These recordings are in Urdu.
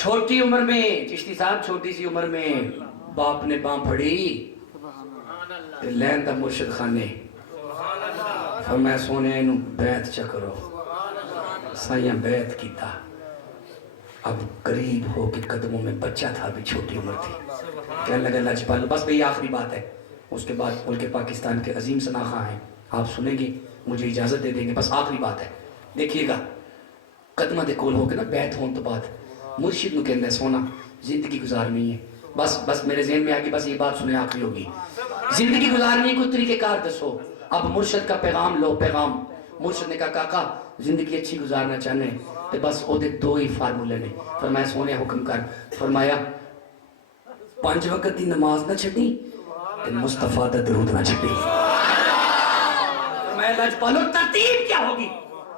چھوٹی عمر میں چشتی صاحب چھوٹی سی عمر میں باپ نے باں پھڑی تے لین دا مرشد خانے فرمایا سونے انہوں بیعت چکرو سائیاں بیعت کیتا اب قریب ہو کے قدموں میں بچہ تھا بھی چھوٹی عمر تھی کہنے لگا لاجپالو بس بھئی آخری بات ہے اس کے بعد ملک پاکستان کے عظیم ثنا خواہ ہیں آپ سنیں گے مجھے اجازت دے دیں گے بس آخری بات ہے دیکھیے گا قدمہ دے کول ہو کے نا بیعت ہون تو بعد مرشد نو کہندہ ہے سونا زندگی گزارنی ہے بس میرے ذہن میں آگے بس یہ بات سنیں آخری ہوگی زندگی گزارنی کوئی طریقہ کار دسو اب مرشد کا پیغام لو پیغام مرشد نے کہا کاکا زندگی اچھی گزارنا چاہنے تو بس او دے دو ہی فارمولے نے فرمایا سونے حکم کر فرمایا 5 وقت دی نماز نہ چھٹی تے مصطفیٰ دا درود نہ چھٹی فرمایا لاجپالو ترتیب کیا ہوگی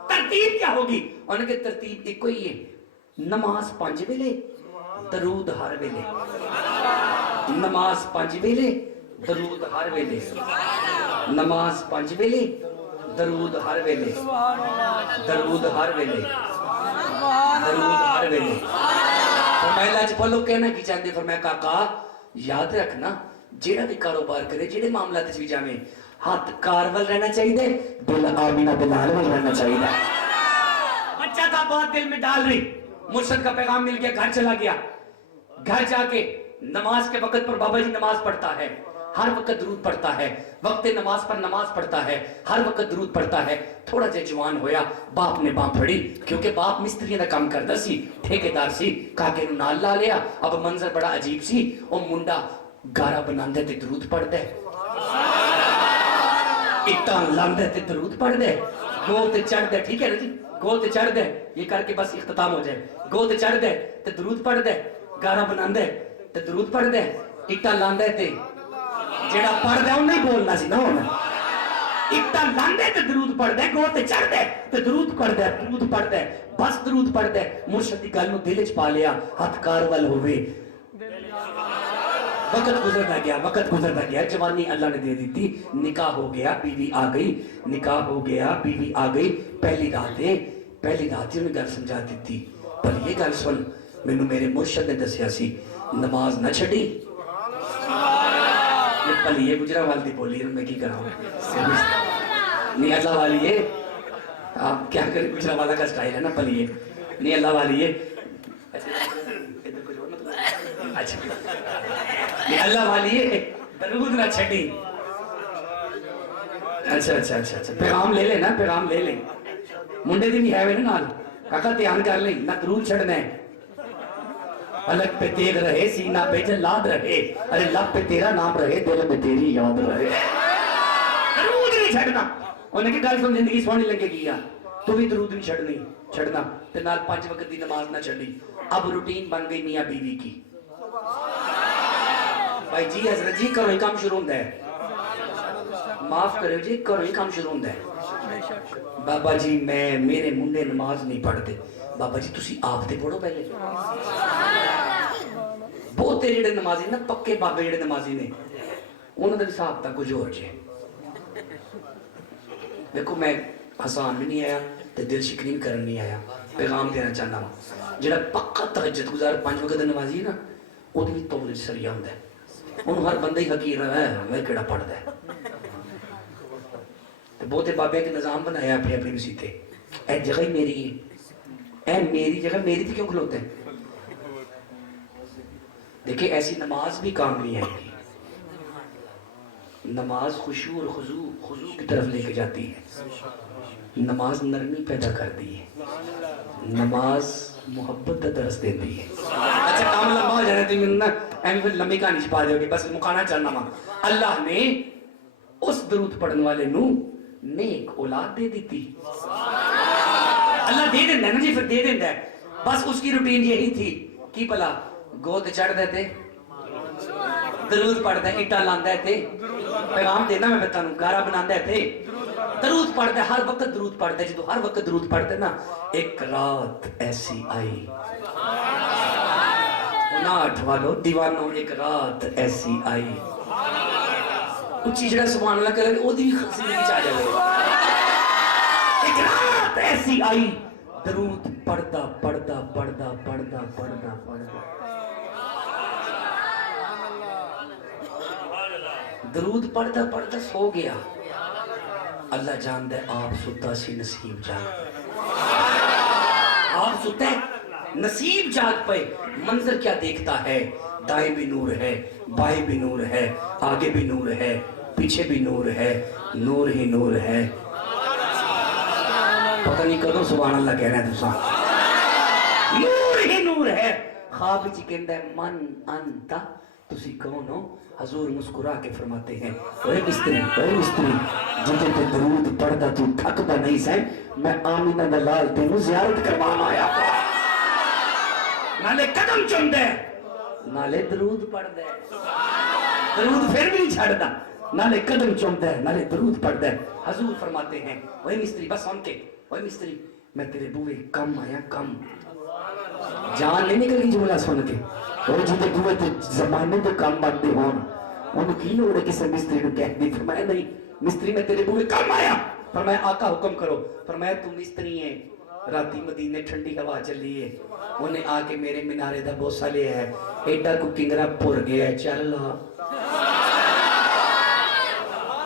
ترتیب کیا ہوگی انہوں نے کہ ترتیب ایک کوئی ہے نماز 5 ویلے درود ہر ویلے نماز 5 ویلے درود ہر ویلے نماز 5 ویلے درود ہر ویلے درود ہر ویلے درود ہر ویلے فرمایا لاجپالو کہنا کی چاہتے فرمایا کاکا یاد رکھنا جیڑا بھی کاروبار کرے جیڑے معاملات بھی جامیں ہاتھ کارول رہنا چاہیے دل آمینہ بلال ول رہنا چاہیے بچہ تھا بہت دل میں ڈال رہی مرشد کا پیغام مل گیا گھر چلا گیا گھر جا کے نماز کے وقت پر بابا جی نماز پڑھتا ہے ہر وقت درود پڑھتا ہے وقت نماز پر نماز پڑھتا ہے ہر وقت درود پڑھتا ہے تھوڑا جے جوان ہویا باپ نے باں پھڑی کیونکہ باپ مستری دا کام کرتا سی ٹھیکیدار سی کاکے نو نال لا لیا اب منظر بڑا عجیب سی او منڈا گارا بناندے تے درود پڑھ دے اٹان لاندے تے درود پڑھ دے گول تے چڑھ دے ٹھیک ہے نا جی گول تے چڑھ دے یہ کر کے بس اختتام ہو جائے گول تے چڑھ دے تے درود پڑھ دے گارا بناندے تے درود پڑھ دے اٹان لاندے تے جیڑا پڑھ دے ہوں نہیں بولنا سی نا ہونا اٹا لاندے تے درود پڑھ دے گو تے چڑھ دے تے درود پڑھ دے درود پڑھ دے بس درود پڑھ دے مرشد دی گل نو دل وچ پا لیا ہاتھ کارول ہوئے وقت گزرتا گیا جوانی اللہ نے دے دیتی نکاح ہو گیا بیوی آ گئی نکاح ہو گیا بیوی آ گئی پہلی رات انہیں گل سمجھا دیتی پر یہ گل سن مینوں میرے مرشد نے دسیا سی نماز نہ چھڑی یہ پلیے گجرا والی دی بولی میں کی کراؤں نہیں اللہ والی ہے آپ کیا کریں گجرا والا کا سٹائل ہے نا پلیے نہیں اللہ والی ہے اچھا یہ اللہ والی ہے درود نہ چھڑی اچھا پیغام لے لیں نا پیغام لے لیں منڈے دی بھی ہے وے نا نال کاکا دھیان کر لیں نہ درود چھڑنا ہے پلک پہ تیغ رہے سینہ پہ جلاد رہے ارے لب پہ تیرا نام رہے دل پہ تیری یاد رہے درود نہیں چھڑنا انہیں کہ گل سن زندگی سونی لگے گیا تو بھی درود نہیں چھڑنا تے نال 5 وقت دی نماز نہ چھڑی اب روٹین بن گئی میاں بیوی کی بھائی جی حضرت جی کرو ہی کام شروع ہوندہ ہے معاف کرو جی کرو ہی کام شروع ہوندہ ہے بابا جی میرے منڈے نماز نہیں پڑھتے بابا جی تسی آپ دے پڑھو پہلے بہت جڑے نمازی نا پکے بابے جڑے نمازی نے انہوں نے صاحب تک کچھ اور جے دیکھو میں حسان بھی نہیں آیا تے دل شکنی کرن نہیں آیا پیغام دینا چاہنا ہوں جڑا پکا تہجد گزار 5 وقت نمازی ہے نا وہ بھی توبہ سریہ ہوندہ ہے انہوں ہر بندہ ہی حقیر ہے میں کیڑا پڑھ دا ہے بہتے بابے کے نظام بنایا اپنی مسیطے اے جگہ میری ہے اے میری جگہ میری تھی کیوں کھلوتے ہیں دیکھیں ایسی نماز بھی کام نہیں ہے نماز خشوع اور خضوع کی طرف لے کے جاتی ہے نماز نرمی پیدا کرتی ہے نماز محبت کا درس دیتی ہے اچھا کام لمبا ہو جانا تھی میں ایم پھر لمبی کہانی چھپا دے ہوگی بس مکانا چلنا ماں اللہ نے اس درود پڑھنے والے نو نیک اولاد دے دیتی اللہ دے دیندہ ہے نا جی پھر دے دیندہ ہے بس اس کی روٹین یہی تھی کی پلا گود چڑھ دیتے درود پڑھ دے اٹا لاندہ ہے پیغام دینا میں بتا نوں گارا بناندہ ہے درود پڑھ دے ہر وقت درود پڑھ دے جدو ہر وقت درود پڑھ دے نا ایک رات ایسی آئی 59 والو دیوانوں ایک رات ایسی آئی اچھی جڑا سبحان اللہ کرے او دی زندگی چاہ جائے ایک رات ایسی آئی درود پڑھتا درود پڑھتا پڑھتا سو گیا اللہ جانتا ہے آپ ستا سی نصیب جاگ آپ ستا ہے نصیب جاگ پہ منظر کیا دیکھتا ہے دائیں بھی نور ہے بائیں بھی نور ہے آگے بھی نور ہے پیچھے بھی نور ہے نور ہی نور ہے پتہ نہیں کدوں سبحان اللہ کہہ رہے ہیں تساں نور ہی نور ہے خواب وچ کہندا ہے من انت تسی کون ہو حضور مسکرا کے فرماتے ہیں اے مستری جتے تے درود پڑھدا تو تھکدا نہیں سیں میں آمینہ دا لال تینوں زیارت کروان آیا نالے قدم چوم دے نالے درود پڑھ دے درود پھر بھی نہیں چھڑدا نالے قدم چوم دے نالے درود پڑھ دے حضور فرماتے ہیں اے مستری بس سن کے اے مستری میں تیرے بوئے کم آیا کم جان نہیں نکل گئی جملہ سن کے اور جتے بوئے تے زمانے تے کام بندے ہون انہوں کی لوڑے کسی مستری نے کہہ دی فرمایا نہیں مستری میں تیرے بوئے کم آیا فرمایا آقا حکم کرو فرمایا تو مستری ہے راتی مدینے ٹھنڈی ہوا چلی ہے انہیں آ کے میرے منارے دا بوسا لیا ہے ایڈا کو کنگرہ پور گیا ہے چل لا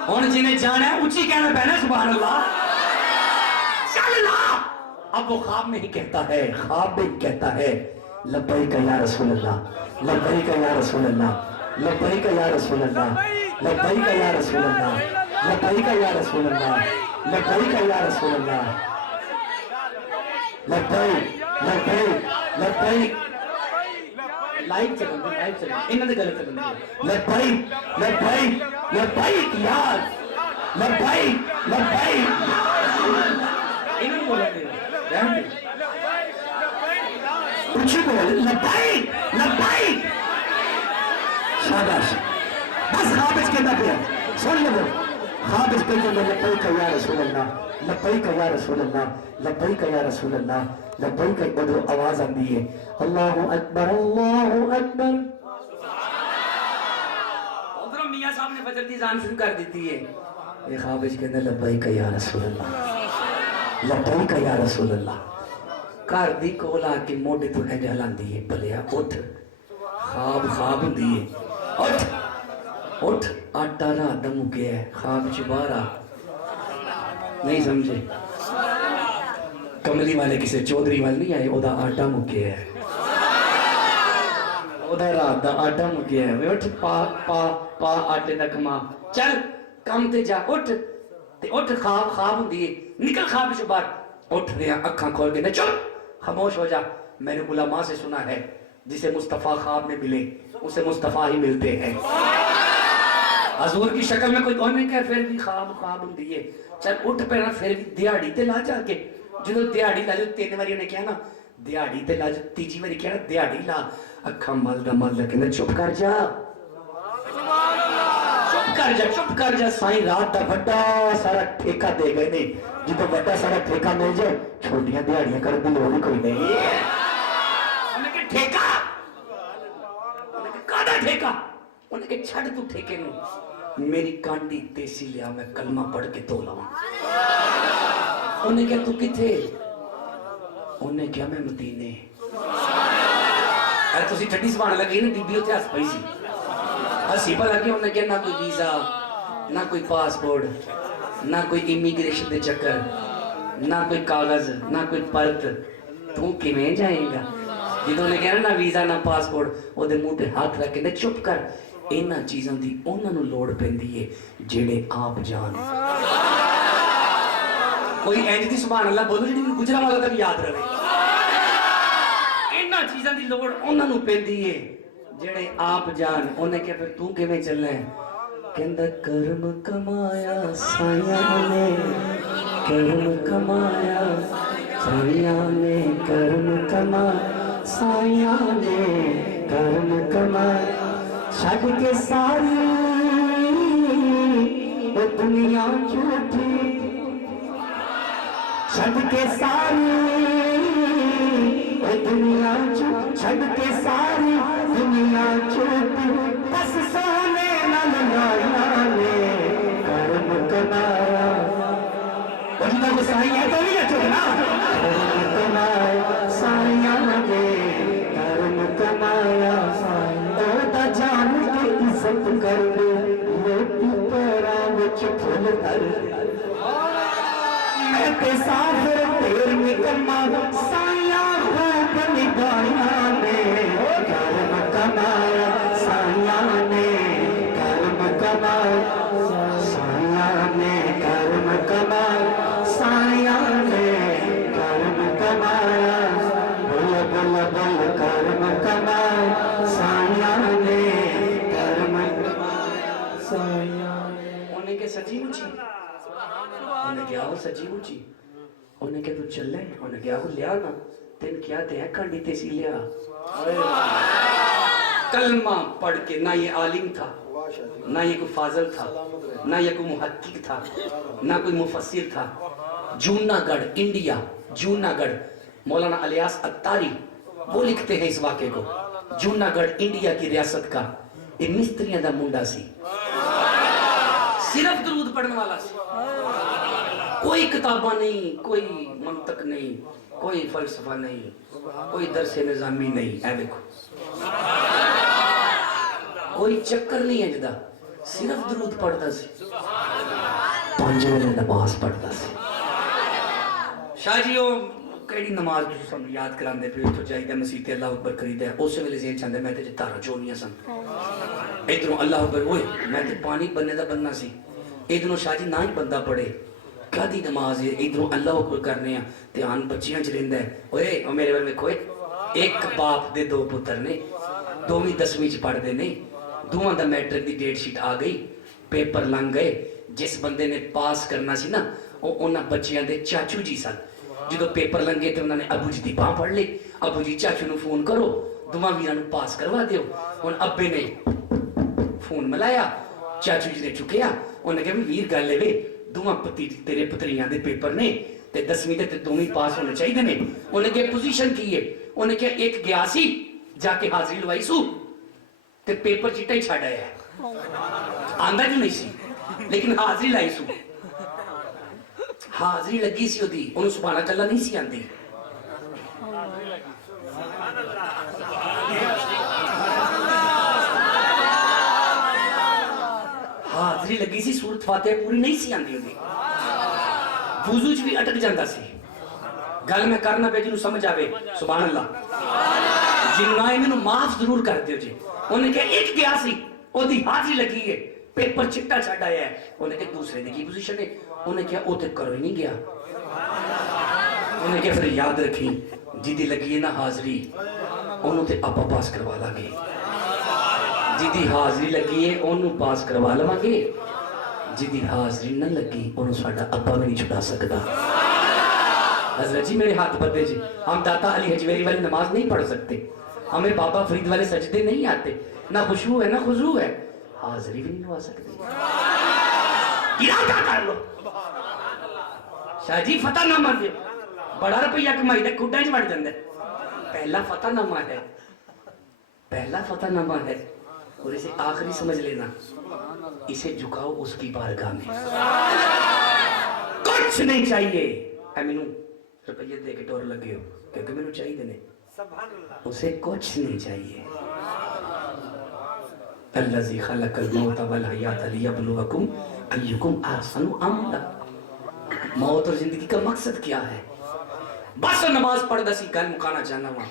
ہون جنہیں جانا ہے اونچی کہنا پہنا سبحان اللہ چل لا اب وہ خواب میں ہی کہتا ہے خواب میں ہی کہتا ہے لبیک یا رسول اللہ لبیک یا رسول اللہ لبیک یا رسول اللہ لبیک یا رسول اللہ لبیک یا رسول اللہ لبیک یا رسول اللہ لبیک لبیک لبیک لائف چلن دے لائف چلن انہاں دے گل چلن دے لبیک لبیک لبیک یار لبیک لبیک انہاں بولن دے رہن دے اچھی بول لبیک لبیک شاباش بس خواب اس کے اندر پہ سن لو خواب اس کے اندر لبیک یا رسول اللہ لبیک یا رسول اللہ لبیک یا رسول اللہ لبیک ادھر آواز آندی ہے اللہ اکبر اللہ اکبر ادھر میاں صاحب نے فجر دی زان شروع کر دیتی ہے یہ خواب اس کے اندر لبیک یا رسول اللہ لبیک یا رسول اللہ کار دی کولا کے موڑے تو ہے جہلان دیئے بلیا اٹھ خواب خواب دیئے اٹھ آٹا را دم گیا ہے خواب چبارا نہیں سمجھے کملی والے کسے چودری والے نہیں آئے او دا آٹا مکیا ہے او دا رات دا آٹا مکیا ہے اٹھ پا آٹے دا کما چل کم تے جا اٹھ خواب دیئے نکل خواب چبار اٹھ رہا اکھاں کھول کے نچو خاموش ہو جا میں نے علماء سے سنا ہے جسے مصطفیٰ خواب میں ملے اسے مصطفیٰ ہی ملتے ہیں حضور کی شکل میں کوئی کون نہیں کہا پھر بھی خواب دیئے چل اٹھ پہنا پھر بھی دیاڑی تے لا جا کے جدو دیاڑی لا جو تین باری انہیں کہا نا دیاڑی تے لا جو تیجی باری کہا نا دیاڑی لا اکھا مل دا کہنا چپ کر جا چپ کر جا سائیں رات دا بڑا سارا ٹھیکہ دے گئے نہیں جدو بڑا سارا ٹھیکہ مل جائے چھوٹیاں دیاڑیاں کر دی لوڑی کوئی نہیں انہیں کہ ٹھیکہ انہیں کہ کادا ٹھیکہ انہیں کہ چھڑ تو ٹھیکے نو میری کانڈی تیسی لیا میں کلمہ پڑھ کے تو لاؤں انہیں کہا تو کتھے انہیں کہا میں مدینے اگر تو سی ٹھٹی سبحان لگی نا بی ہوتے آس پائی سی ہسی پا لگی انہیں کہا نہ کوئی ویزا نہ کوئی پاسپورٹ نہ کوئی امیگریشن دے چکر نہ کوئی کاغذ نہ کوئی پرت تو کیویں جائیں گا جدوں نے کہنا نہ ویزا نہ پاسپورٹ او دے منہ تے ہاتھ رکھ کے نہ چپ کر انہاں چیزاں دی انہاں نوں لوڑ پیندی ہے جڑے آپ جان کوئی اینج دی سبحان اللہ بولو جڑی گجرا والا تک یاد رہے انہاں چیزاں دی لوڑ انہاں نوں پیندی ہے جڑے آپ جان انہیں کہا پھر تو کیویں چلنا ہے کہندا کرم کمایا سایاں نے کرم کمایا سایاں نے کرم کمایا سایاں نے کرم کمایا چھڈ کے ساری وہ دنیا جھوٹی چھڈ کے ساری وہ دنیا چھڈ کے ساری دنیا جھوٹی بس سونے نال لایا نے کرم کمایا وہ جتنا کو سائیں ہے تو نہیں ہے چھوڑنا کرم کمایا سائیاں نے کرم کمایا او دا جان کے عزت کر لے میں تے سافر تیر نکما سائیاں خوب نبھایا نے کرم کمایا سائیاں نے کرم کمایا سائیاں نے کرم کمایا سائیاں نے کرم کمایا بل بل بل کرم کمایا سائیاں نے کرم کمایا سائیاں انہیں کہ سچی مچی انہیں کیا وہ سچی مچی انہیں کہ تو چلے انہیں کیا وہ لیا نا تین کیا تے ہیں کھانڈی تے سی لیا کلمہ پڑھ کے نہ یہ عالم تھا نہ یہ کوئی فاضل تھا نہ یہ کوئی محقق تھا نہ کوئی مفسر تھا جونا گڑھ انڈیا جونا گڑھ مولانا الیاس اتاری وہ لکھتے ہیں اس واقعے کو جونا گڑھ انڈیا کی ریاست کا یہ مستریاں دا منڈا سی صرف درود پڑھنے والا سی کوئی کتابہ نہیں کوئی منطق نہیں کوئی فلسفہ نہیں کوئی درس نظامی نہیں اے دیکھو کوئی چکر نہیں ہے جدا صرف درود پڑھتا سی 5 ویلے نماز پڑھتا سی شاہ جی وہ کیڑی نماز جو سن یاد کران دے پھر تو چاہیے مسیح تے اللہ اکبر کری دے اس ویلے ذہن چاندے میں تے تارا چونیاں سن ادھروں اللہ اکبر ہوئے میں تے پانی بننے دا بننا سی ادھروں شاہ جی نہ ہی بندہ پڑھے کیا دی نماز ہے ادھروں اللہ اکبر کرنے ہیں تے آن بچیاں چلندہ ہے اوے او میرے بل میں کھوئے ایک باپ دے 2 پتر نے 2ویں 10ویں چ پڑھ دے نہیں دوواں دا میٹرک دی ڈیٹ شیٹ آ گئی پیپر لنگ گئے جس بندے نے پاس کرنا سی نا وہ انہاں بچیاں دے چاچو جی سن جدو پیپر لنگے تو انہوں نے ابو جی دی باں پڑھ لی ابو جی چاچو نو فون کرو دوواں ویران پاس کروا دیو ان ابے نے فون ملایا چاچو جی نے چکیا انہوں نے کہا ویر گل لے دوواں تیرے پتریاں دے پیپر نے تے 10ویں تے 2ویں پاس ہونے چاہیے نے انہوں نے کہا پوزیشن کی ہے انہوں نے کہا ایک گیا سی جا کے حاضری لوائی سو تے پیپر چٹا ہی چھاڑا ہے آندہ جو نہیں سی لیکن حاضری لائی سو حاضری لگی سی ہوتی انہوں سبحانہ اللہ نہیں سی آندی حاضری لگی سی سورت فاتحہ پوری نہیں سی آندی ہوتی وضو چ بھی اٹک جاندہ سی گل میں کرنا پہ جنہوں سمجھ آوے سبحان اللہ جنہاں میں معاف ضرور کر دیو جی انہوں نے کہا ایک گیا سی وہ دی حاضری لگی ہے پیپر چٹا چھڑا ہے انہوں نے کہا دوسرے دی کی پوزیشن ہے انہوں نے کہا او تے کرو ہی نہیں گیا انہوں نے کہا پھر یاد رکھیں جیدی لگی ہے نا حاضری انہوں تے اپا پاس کروا لگے جیدی حاضری لگی ہے انہوں پاس کروا لگے جیدی حاضری نہ لگی انہوں ساڑھا اپا میں نہیں چھٹا سکتا حضرت جی میرے ہاتھ بدے جی ہم داتا علی حجویری والی نماز نہیں پڑھ سکتے ہمیں بابا فرید والے سجدے نہیں آتے نہ خشوع ہے نہ خضوع ہے حاضری بھی نہیں لوا سکتے ارادہ کر لو شاہ جی فتح نامہ دے بڑا روپیہ کمائی دے کھڈا ہی بڑھ جاندے پہلا فتح نامہ ہے پہلا فتح نامہ ہے اور اسے آخری سمجھ لینا اسے جھکاؤ اس کی بارگاہ میں کچھ نہیں چاہیے اے مینوں روپیہ دے کے ٹور لگے ہو کیونکہ مینوں چاہیے دینے اسے کچھ نہیں چاہیے الذی خلق الموت والحیات لیبلوکم ایکم احسن عملا موت اور زندگی کا مقصد کیا ہے بس نماز پڑھ دا سی گل مکانا چاہنا ہوا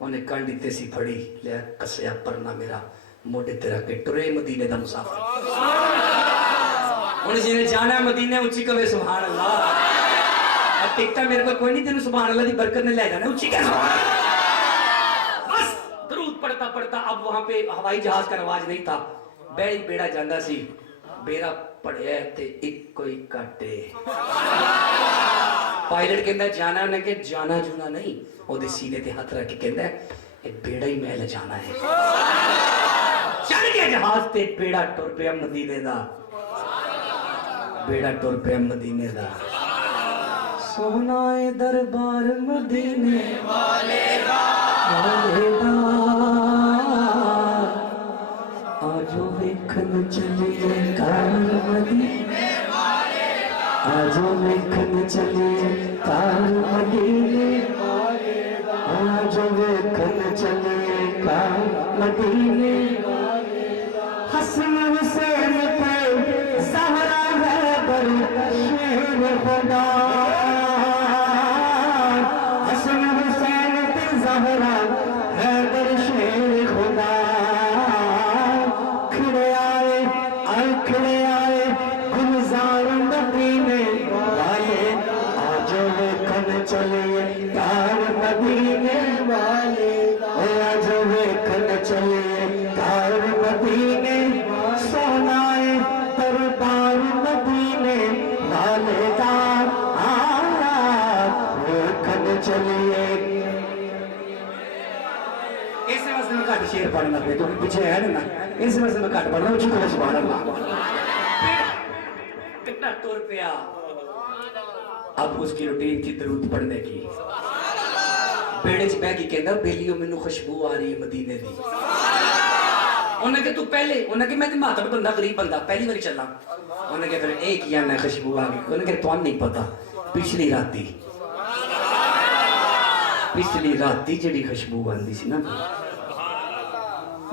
انہیں کانڈی تیسی پڑھی لیا کسیا پرنا میرا موڑے تیرا کے ٹرے مدینے دا مسافر انہیں جنہیں جانا ہے مدینے اچھی کوئے سبحان اللہ اب ٹکتا میرے پر کوئی نہیں تینوں سبحان اللہ دی برکت نے لے جانا ہے اچھی کہ سبحان اللہ بس درود پڑھتا پڑھتا اب وہاں پہ ہوائی جہاز کا رواج نہیں تھا بیڑی بیڑا جاندہ سی بیڑا پڑھے تے ایک کوئی کٹے پائلٹ کہندہ ہے جانا انہیں کہ جانا جونا نہیں وہ دے سینے تے ہاتھ رکھ کے کہندہ ہے ایک بیڑا ہی محل جانا ہے چل گیا جہاز تے بیڑا ٹور پہ مدینے دا بیڑا ٹور پہ مدینے دا سونائے دربار مدینے والے دا آجو ویکھن چلیے کار مدینے والے دا آجو ویکھن چلیے کار مدینے والے دا آجو ویکھن چلیے کار مدینے والے دا حسن حسین پہ زہرا ہے زہرا حیدر شیر خدا کھڑے آئے گلزار مدینے والے آج ویکھن چلیے تار مدینے والے آج ویکھن چلیے تار مدینے سونا دربار مدینے والے دا ویکھن چلیے اس واسطے میں گھٹ شیر پڑھنا پہ تو پیچھے ہے نا اس واسطے میں گھٹ پڑھنا اچھی کرو سبحان اللہ کتنا ٹور پیا اب اس کی روٹین تھی درود پڑھنے کی بیڑے چ بہ کے کہندا بیلیو مینوں خوشبو آ رہی ہے مدینے دی انہیں کہ تو پہلے انہیں کہ میں تے ماتب بندہ غریب بندہ پہلی باری چلا انہیں کہ پھر ایک یا نہ خوشبو آ گئی انہیں کہ تو نہیں پتا پچھلی راتی جڑی خوشبو آندی سی نا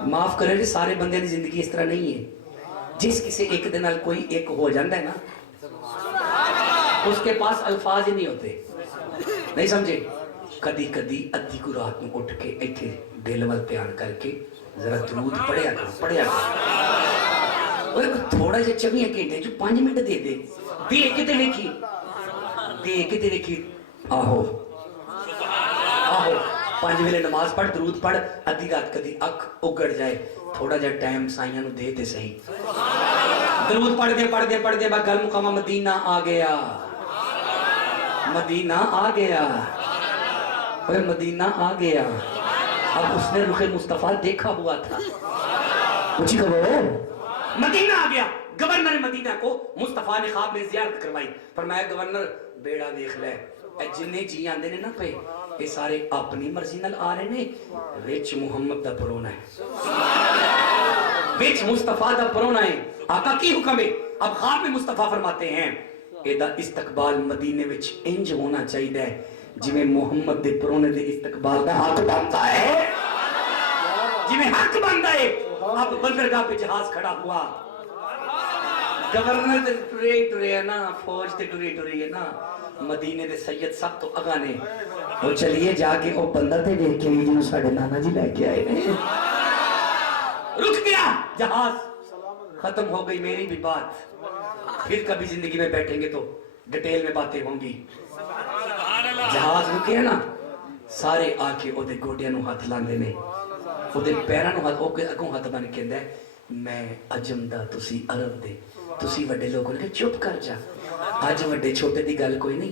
معاف کرے جی سارے بندے دی زندگی اس طرح نہیں ہے جس کسی ایک دن نال کوئی ایک ہو جاندہ ہے نا اس کے پاس الفاظ ہی نہیں ہوتے نہیں سمجھے کدی کدی ادھی کو رات میں اٹھ کے ایتھے دل وال پیان کر کے ذرا درود پڑھیا کرو اور تھوڑا جا 24 گھنٹے جو 5 منٹ دے دے دیکھ کے دیکھی آہو 5 ویلے نماز پڑھ درود پڑھ ادھی رات کدی اکھ اگڑ جائے تھوڑا جا ٹائم سائیاں نو دے صحیح درود پڑھ دے با گل مقامہ مدینہ آ گیا اب اس نے رخ مصطفیٰ دیکھا ہوا تھا اچھی کہو مدینہ آ گیا گورنر مدینہ کو مصطفیٰ نے خواب میں زیارت کروائی فرمایا گورنر بیڑا دیکھ لے جنہیں جی آندے نے نا پہ یہ سارے اپنی مرضی نال آ رہے نے وچ محمد دا پرونا ہے وچ مصطفیٰ دا پرونا ہے آقا کی حکم ہے اب خواب میں مصطفیٰ فرماتے ہیں ایدہ استقبال مدینے وچ انج ہونا چاہیے جی میں محمد دے پرونے دے استقبال دا حق بنتا ہے جی میں حق بنتا ہے اب بندرگاہ پہ جہاز کھڑا ہوا گورنر دے ٹرے ہے نا فوج دے ٹری ہے نا مدینے دے سید سب تو اگانے وہ چلیے جا کے وہ بندہ تے دیکھ کے جنہوں ساڑھے نانا جی لے کے آئے نے رک گیا جہاز ختم ہو گئی میری بھی بات پھر کبھی زندگی میں بیٹھیں گے تو ڈیٹیل میں باتیں ہوں گی جہاز رکے نا سارے آ کے او دے گوڑیاں نو ہاتھ لاندے نے او دے پیران نو ہاتھ اگوں ہاتھ بن کے ہے میں عجم دا تسی عرب دے تسی وڈے لوگوں نے چپ کر جا آج وڈے چھوٹے دی گل کوئی نہیں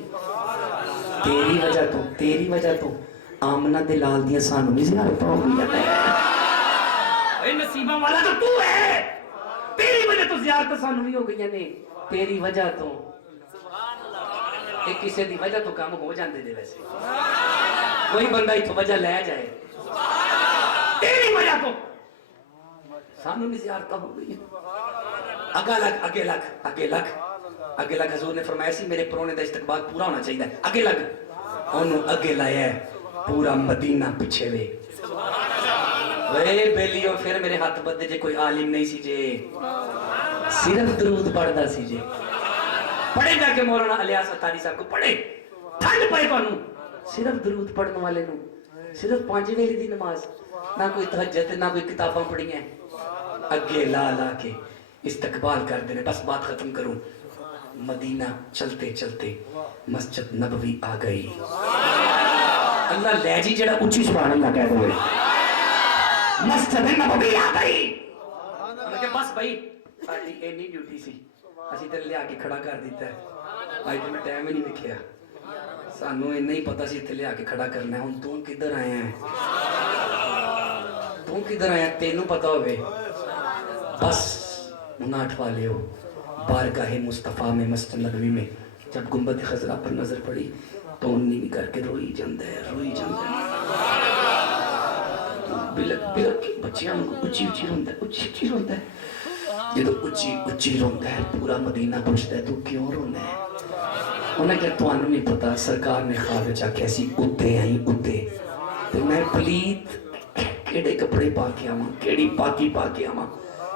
تیری وجہ تو آمنہ دے لال دیا سانو نہیں زیارت ہو گئی اے نصیبہ والا تو تو ہے تیری وجہ تو زیارت سانو نہیں ہو گئی نے تیری وجہ تو ایک کسی دی وجہ تو کام ہو جاندے دے ویسے کوئی بندہ ہی تو وجہ لے جائے تیری وجہ تو سانو نہیں زیارت ہو گئی اگے لگ حضور نے فرمایا سی میرے پرونے دا استقبال پورا ہونا چاہیے اگے لگ انہوں اگے لایا ہے پورا مدینہ پچھے وے بیلیو پھر میرے ہاتھ بدے جے کوئی عالم نہیں سی جے صرف درود پڑھدا سی جے پڑھے جا کے مولانا الیاس اتاری صاحب کو پڑھے ٹھنڈ پائے پانوں صرف درود پڑھنے والے نو صرف 5 ویلے دی نماز نہ کوئی تہجد نہ کوئی کتاباں پڑھی ہیں اگے لا کے استقبال کر دینے بس بات ختم کروں مدینہ چلتے چلتے مسجد نبوی آ گئی اللہ لے جی جڑا اچھی سبحان اللہ کہہ دو مسجد نبوی آ گئی بس بھائی ساڑی اینی ڈیوٹی سی اسی تیرے لے آ کے کھڑا کر دیتا ہے آج تو میں ٹائم ہی نہیں لکھیا سانو یہ نہیں پتا سی تیرے لے آ کے کھڑا کرنا ہے ہن تم کدھر آیا تینوں پتا ہوئے بس مناٹھ والے ہو بارگاہ مصطفیٰ میں مسجد نبوی میں جب گنبد خضرا پر نظر پڑی تو انہی بھی کر کے روئی جاندہ ہے بلک بچیاں اچھی روندہ ہے یہ تو اچھی روندہ ہے پورا مدینہ پوچھتا ہے تو کیوں روندہ ہے انہیں کہ تو آنو نہیں پتا سرکار نے خواب چاہ کیسی اتے آئیں تو میں پلیت کیڑے کپڑے پا کے آواں کیڑی پاکی پا کے آواں